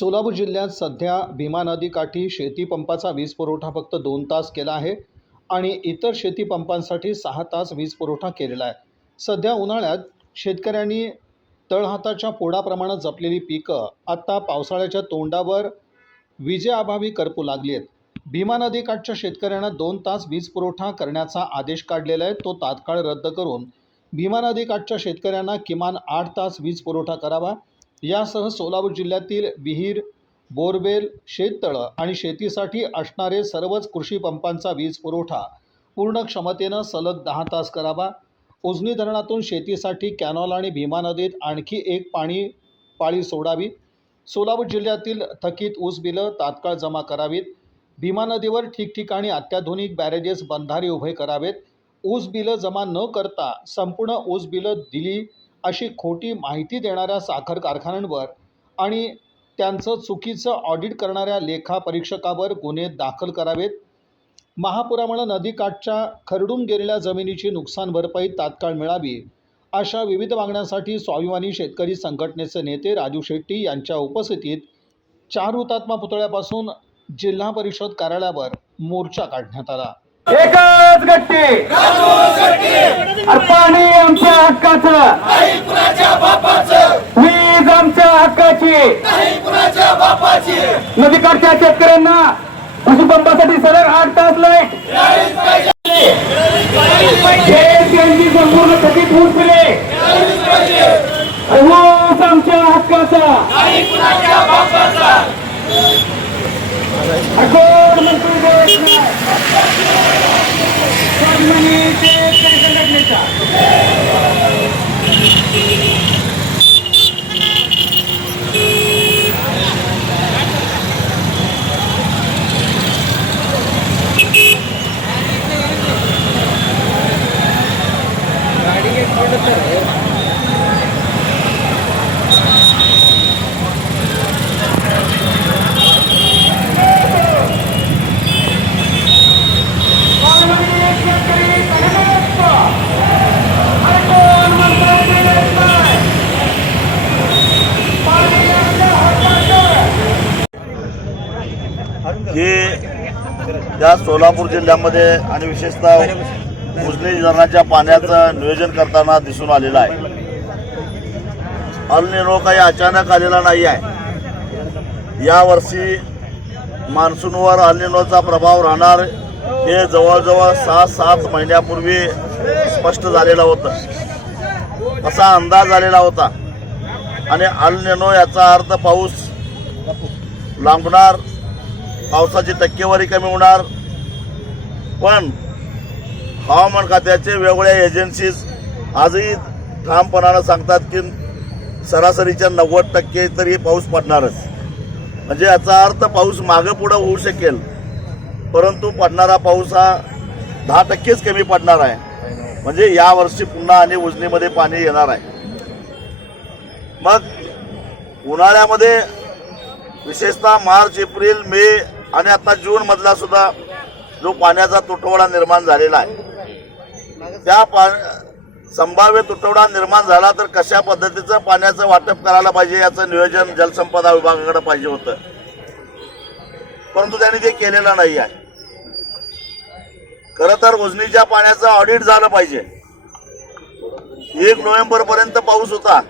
सोलापूर जिल्ह्यात सध्या भीमा नदीकाठी शेतीपंपाचा वीज पुरवठा फक्त 2 तास केला आहे आणि इतर शेतीपंपांसाठी 6 तास वीज पुरवठा केलेला आहे। सध्या उन्हाळ्यात शेतकऱ्यांनी तळहाताच्या फोडाप्रमाणे जपलेली पिकं आता पावसाळ्याच्या तोंडावर विजेअभावी करपू लागली आहेत। भीमा नदीकाठच्या शेतकऱ्यांना 2 तास वीज पुरवठा करण्याचा आदेश काढलेला आहे, तो तात्काळ रद्द करून भीमा नदीकाठच्या शेतकऱ्यांना किमान 8 तास वीज पुरवठा करावा। यासह सोलापूर जिल्ह्यातील विहीर, बोरवेल, शेततळं आणि शेतीसाठी असणारे सर्वच कृषी पंपांचा वीज पुरवठा पूर्ण क्षमतेनं सलग 10 तास करावा। उजनी धरणातून शेतीसाठी कॅनॉल आणि भीमा नदीत आणखी एक पाणी पाळी सोडावी। सोलापूर जिल्ह्यातील थकीत ऊस बिलं तात्काळ जमा करावीत। भीमा नदीवर ठिकठिकाणी अत्याधुनिक बॅरेजेस बंधारे उभे करावेत। ऊस बिलं जमा न करता संपूर्ण ऊस बिलं दिली अशी खोटी माहिती देणाऱ्या साखर कारखान्यांवर आणि त्यांचं चुकीचं ऑडिट करणाऱ्या लेखापरीक्षकावर गुन्हे दाखल करावेत। महापुरामुळे नदीकाठच्या खरडून गेलेल्या जमिनीची नुकसान भरपाई तात्काळ मिळावी, अशा विविध मागण्यांसाठी स्वाभिमानी शेतकरी संघटनेचे नेते राजू शेट्टी यांच्या उपस्थितीत 4 हुतात्मा पुतळ्यापासून जिल्हा परिषद कार्यालयावर मोर्चा काढण्यात आला। एकच गट्टी पाणी आमच्या हक्काचं, वीज आमच्या हक्काची, नदीकाठच्या शेतकऱ्यांना पशुपंपासाठी सलग 8 तास लाईट, त्यांची संपूर्ण थकीत ऊस बिले, ऊस आमच्या हक्काचा, हे त्या सोलापूर जिल्ह्यामध्ये आणि विशेषतः उजनी धरणाच्या पाण्याचं नियोजन करताना दिसून आलेलं आहे। अल निनो काही अचानक आलेला नाही आहे। यावर्षी मान्सूनवर अल निनोचा प्रभाव राहणार हे जवळजवळ 6-7 महिन्यापूर्वी स्पष्ट झालेलं होतं, असा अंदाज आलेला होता। आणि अल निनो याचा अर्थ पाऊस लांबणार, पावसाची टक्केवारी कमी होणार। पण हवामान खात्याचे वेगवेगळ्या एजन्सीज आजही ठामपणानं सांगतात की सरासरीच्या 90% तरी पाऊस पडणारच। म्हणजे याचा अर्थ पाऊस मागे पुढे होऊ शकेल, परंतु पडणारा पाऊस हा 10%च कमी पडणार आहे। म्हणजे यावर्षी पुन्हा आणि उजनीमध्ये पाणी येणार आहे। मग उन्हाळ्यामध्ये विशेषतः मार्च, एप्रिल, मे आणि आता जून मधला सुद्धा जो पाण्याचा तुटवडा निर्माण झालेला आहे, त्या संभाव्य तुटवडा निर्माण झाला तर कशा पद्धतीचं पाण्याचं वाटप करायला पाहिजे याचं नियोजन जलसंपदा विभागाकडे पाहिजे होतं, परंतु त्यांनी ते केलेलं नाही आहे। खरं तर उजनीच्या पाण्याचं ऑडिट झालं पाहिजे। 1 नोव्हेंबर पर्यंत पाऊस होता,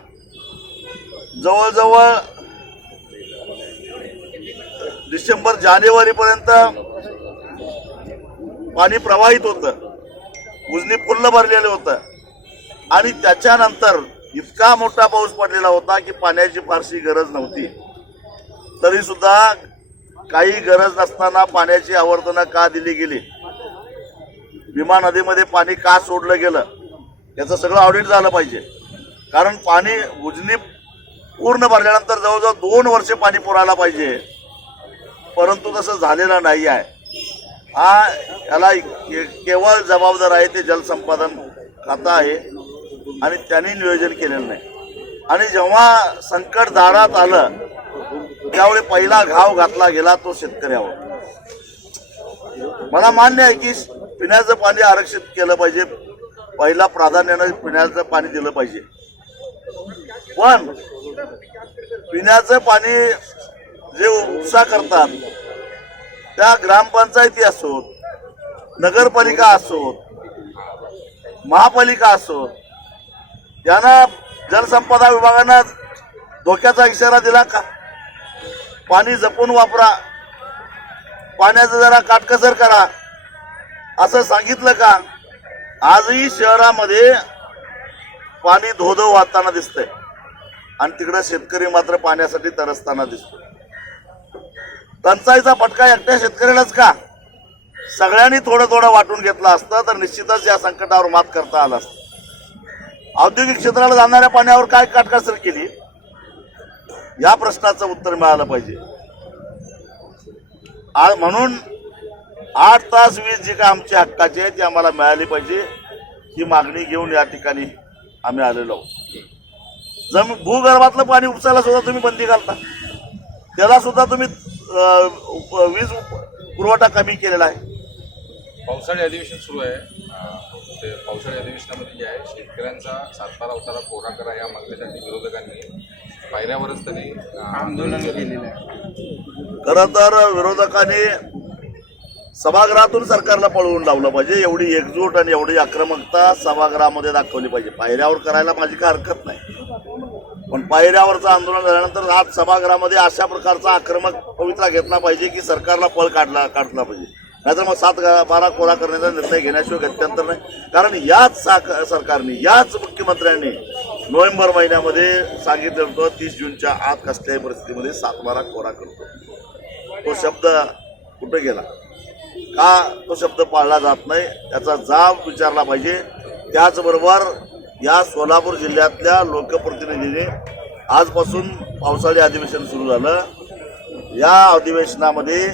जवळजवळ डिसेंबर जानेवारी पर्यंत पाणी प्रवाहित होतं, उजनी फुल्ल भरलेलं होतं। आणि त्याच्यानंतर इतका मोठा पाऊस पडलेला होता की पाण्याची फारशी गरज नव्हती, तरी सुद्धा काही गरज नसताना पाण्याची आवर्तनं का दिली गेली, भीमा नदीमध्ये पाणी का सोडलं गेलं, याचं सगळं ऑडिट झालं पाहिजे। कारण पाणी उजनी पूर्ण भरल्यानंतर जवळजवळ 2 वर्षे पाणी पुरायला पाहिजे, परंतु तसं झालेलं नाही आहे। याला केवळ जबाबदार आहे ते जलसंपादन खातं आहे आणि त्यांनी नियोजन केलेलं नाही। आणि जेव्हा संकट दारात आलं त्यावेळी पहिला घाव घातला गेला तो शेतकऱ्यावर। मला मान्य आहे की पिण्याचं पाणी आरक्षित केलं पाहिजे, पहिला प्राधान्यानं पिण्याचं पाणी दिलं पाहिजे, पण पिण्याचं पाणी जे उपसा करतात त्या ग्रामपंचायती असोत, नगरपालिका असोत, महापालिका असोत, यांना जलसंपदा विभागानं धोक्याचा इशारा दिला का? पाणी जपून वापरा, पाण्याचं जरा काटकसर करा असं सांगितलं का? आजही शहरामध्ये पाणी धोधो वाहताना दिसतंय आणि तिकडे शेतकरी मात्र पाण्यासाठी तरसताना दिसतो. टंचाईचा फटका एकट्या शेतकऱ्यालाच का? सगळ्यांनी थोडं थोडं वाटून घेतलं असतं तर निश्चितच या संकटावर मात करता आलं असतं. औद्योगिक क्षेत्राला जाणाऱ्या पाण्यावर काय काटकसर केली या प्रश्नाचं उत्तर मिळालं पाहिजे. म्हणून 8 तास वीज जी काय आमच्या हक्काची आहे ती आम्हाला मिळाली पाहिजे ही मागणी घेऊन या ठिकाणी आम्ही आलेलो आहोत. भूगर्भातलं पाणी उपसायला सुद्धा तुम्ही बंदी घालता, त्याला सुद्धा तुम्ही वीज पुरवठा कमी केलेला आहे. पावसाळी अधिवेशन सुरू आहे. ते पावसाळी अधिवेशनामध्ये जे आहे शेतकऱ्यांचा सातबारा उतारा कोरा करा या मागणीसाठी विरोधकांनी पायऱ्यावरच त्यांनी आंदोलन केलेलं आहे. खरं तर विरोधकांनी सभागृहातून सरकारला पळवून लावलं पाहिजे. एवढी एकजूट आणि एवढी आक्रमकता सभागृहामध्ये दाखवली पाहिजे. पायऱ्यावर करायला माझी काय हरकत नाही, पण पायऱ्यावरचं आंदोलन झाल्यानंतर आज सभागृहामध्ये अशा प्रकारचा आक्रमक पवित्रा घेतला पाहिजे की सरकारला पळ काढला पाहिजे. नाहीतर मग 7-12 कोरा करण्याचा निर्णय घेण्याशिवाय गत्यंतर नाही. कारण याच सरकारने, याच मुख्यमंत्र्यांनी नोव्हेंबर महिन्यामध्ये सांगितलं होतं 30 जूनच्या आत कसल्याही परिस्थितीमध्ये 7-12 कोरा करतो. तो शब्द कुठे गेला? का तो शब्द पाळला जात नाही याचा जाब विचारला पाहिजे. त्याचबरोबर या सोलापूर जिल्ह्यातल्या लोकप्रतिनिधींनी आजपासून पावसाळी अधिवेशन सुरू झालं. या अधिवेशनामध्ये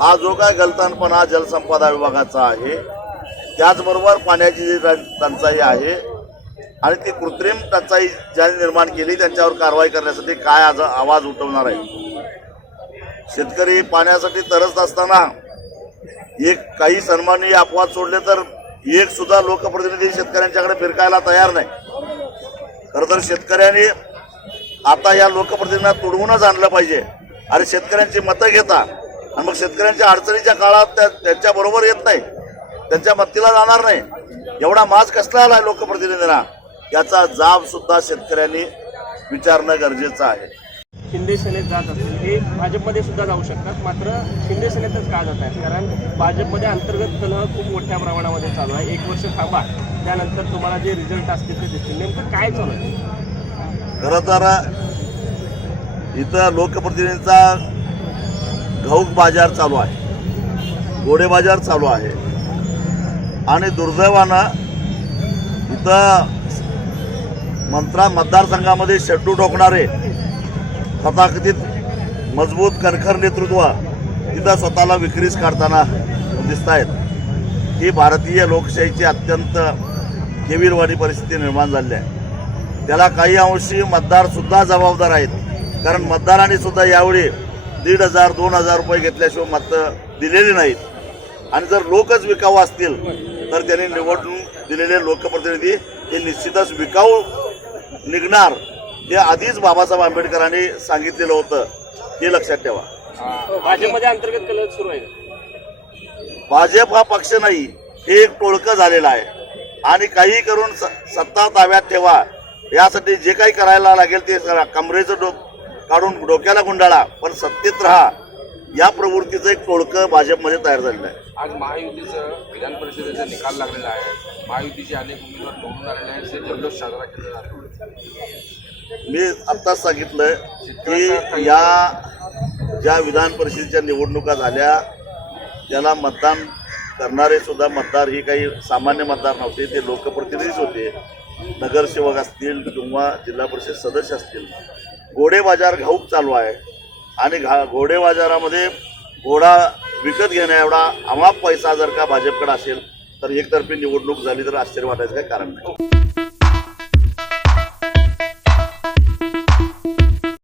हा जो काय गलतानपणा जलसंपदा विभागाचा आहे, त्याचबरोबर पाण्याची जी टंचाई आहे आणि ती कृत्रिम टंचाई ज्यांनी निर्माण केली त्यांच्यावर कारवाई करण्यासाठी काय आवाज उठवणार आहे. शेतकरी पाण्यासाठी तरसत असताना काही सन्माननीय अपवाद सोडले तर एक सुद्धा लोकप्रतिनिधी शेतकऱ्यांच्याकडे फिरकायला तयार नाही. खरं तर शेतकऱ्यांनी आता या लोकप्रतिनिधींना तुडवूनच आणलं पाहिजे. आणि शेतकऱ्यांची मतं घेता आणि मग शेतकऱ्यांच्या अडचणीच्या काळात त्यांच्याबरोबर येत नाही, त्यांच्या मतीला जाणार नाही, एवढा माज कसला आलाय लोकप्रतिनिधींना याचा जाब सुद्धा शेतकऱ्यांनी विचारणं गरजेचं आहे. शिंदे सेनेत जात असतील हे भाजपमध्ये सुद्धा जाऊ शकतात, मात्र शिंदे सेनेतच का जात आहेत? कारण भाजपमध्ये अंतर्गत कलह खूप मोठ्या प्रमाणामध्ये चालू आहे. 1 वर्ष थांबा, त्यानंतर तुम्हाला जे रिझल्ट असतील ते दिसतील. नेमकं काय चालू आहे? खरं तर इथं लोकप्रतिनिधींचा घाऊक बाजार चालू आहे, घोडे बाजार चालू आहे आणि दुर्दैवानं इथं मतदारसंघामध्ये शेड्डू ठोकणारे तथाकथित मजबूत कणखर नेतृत्व तिथं स्वतःला विक्रीस काढताना दिसत आहेत. ही भारतीय लोकशाहीची अत्यंत केविलवाणी परिस्थिती निर्माण झाली आहे. त्याला काही अंशी मतदारसुद्धा जबाबदार आहेत. कारण मतदारांनी सुद्धा यावेळी 1,500-2,000 रुपये घेतल्याशिवाय मतं दिलेली नाहीत. आणि जर लोकच विकाऊ असतील तर त्यांनी निवडून दिलेले लोकप्रतिनिधी हे निश्चितच विकाऊ निघणार हे आधीच बाबासाहेब आंबेडकरांनी सांगितलेलं होतं, हे लक्षात ठेवा. भाजपमध्ये अंतर्गत कलह सुरू आहे. भाजप हा पक्ष नाही, हे एक टोळकं झालेलं आहे आणि काही करून सत्ता ताब्यात ठेवा यासाठी जे काही करायला लागेल ते कमरेचं काढून डोक्याला गुंडाळा, पण सत्तेत राहा या प्रवृत्तीचं एक टोळकं भाजपमध्ये तयार झालेलं आहे. आज महायुतीचं विधान परिषदेचा निकाल लागलेला आहे. महायुतीचे अनेक उमेदवार निवडून आलेले आहेत. ते जल्लोष साजरा केला जातो. मी आत्ताच सांगितलं की या ज्या विधान परिषदेच्या निवडणुका झाल्या त्याला मतदान करणारे सुद्धा मतदार ही काही सामान्य मतदार नव्हते, ते लोकप्रतिनिधीच होते, नगरसेवक असतील किंवा जिल्हा परिषद सदस्य असतील. घोडे बाजार घाऊक चालू आहे आणि घोडे बाजारामध्ये घोडा विकत घेण्या एवढा अमाप पैसा जर का भाजपकडे असेल तर एकतर्फी निवडणूक झाली तर आश्चर्य वाटायचं काही कारण नाही.